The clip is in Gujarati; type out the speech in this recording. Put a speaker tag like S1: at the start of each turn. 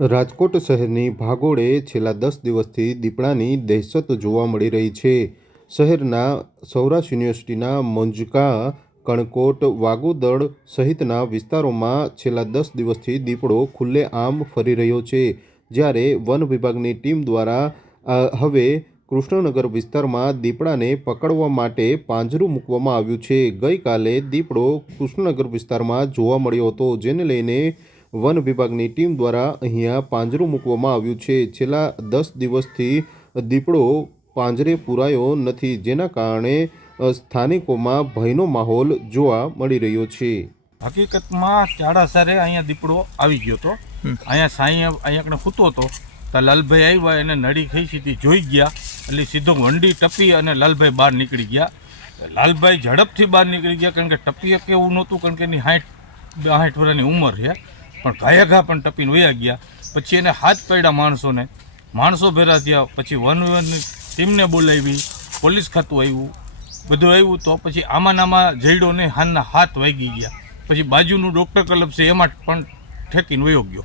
S1: રાજકોટ શહેરની ભાગોળે છેલ્લા દસ દિવસથી દીપડાની દહેશત જોવા મળી રહી છે. શહેરના સૌરાષ્ટ્ર યુનિવર્સિટીના મંજકા, કણકોટ, વાગોદળ સહિતના વિસ્તારોમાં છેલ્લા દસ દિવસથી દીપડો ખુલ્લેઆમ ફરી રહ્યો છે, જ્યારે વન વિભાગની ટીમ દ્વારા હવે કૃષ્ણનગર વિસ્તારમાં દીપડાને પકડવા માટે પાંજરું મૂકવામાં આવ્યું છે. ગઈકાલે દીપડો કૃષ્ણનગર વિસ્તારમાં જોવા મળ્યો હતો, જેને લઈને વન વિભાગની ટીમ દ્વારા અહીંયા પાંજરું મૂકવામાં આવ્યું છે. છેલ્લા દસ દિવસથી દીપડો પાંજરે પુરાયો નથી જેના કારણે સ્થાનિકોમાં ભયનો માહોલ જોવા મળી રહ્યો છે.
S2: હકીકતમાં ચાડાસરે અહીંયા દીપડો આવી ગયો હતો. અહીંયા સાંઈ અહીંયા સૂતો હતો. તો લાલભાઈ આવ્યા એને નડી ખાઈ હતી જોઈ ગયા એટલે સીધો વંડી ટપી અને લાલભાઈ બહાર નીકળી ગયા. લાલભાઈ ઝડપથી બહાર નીકળી ગયા કારણ કે ટપીએ કેવું નહોતું કારણ કે એની હાઠ સાઠ વર્ષની ઉંમર છે. પણ ઘાયા ઘા પણ ટપીને વયા ગયા. પછી એને હાથ પડ્યા માણસોને. માણસો ભેરા થયા, પછી વન વિભાગની ટીમને બોલાવી, પોલીસ ખાતું આવ્યું. બધું આવ્યું તો પછી આમાં ને આમાં જઈડો ને હાથના હાથ વાગી ગયા. પછી બાજુનું ડૉક્ટર ક્લબ છે એમાં પણ ઠેકીને વયો ગયો.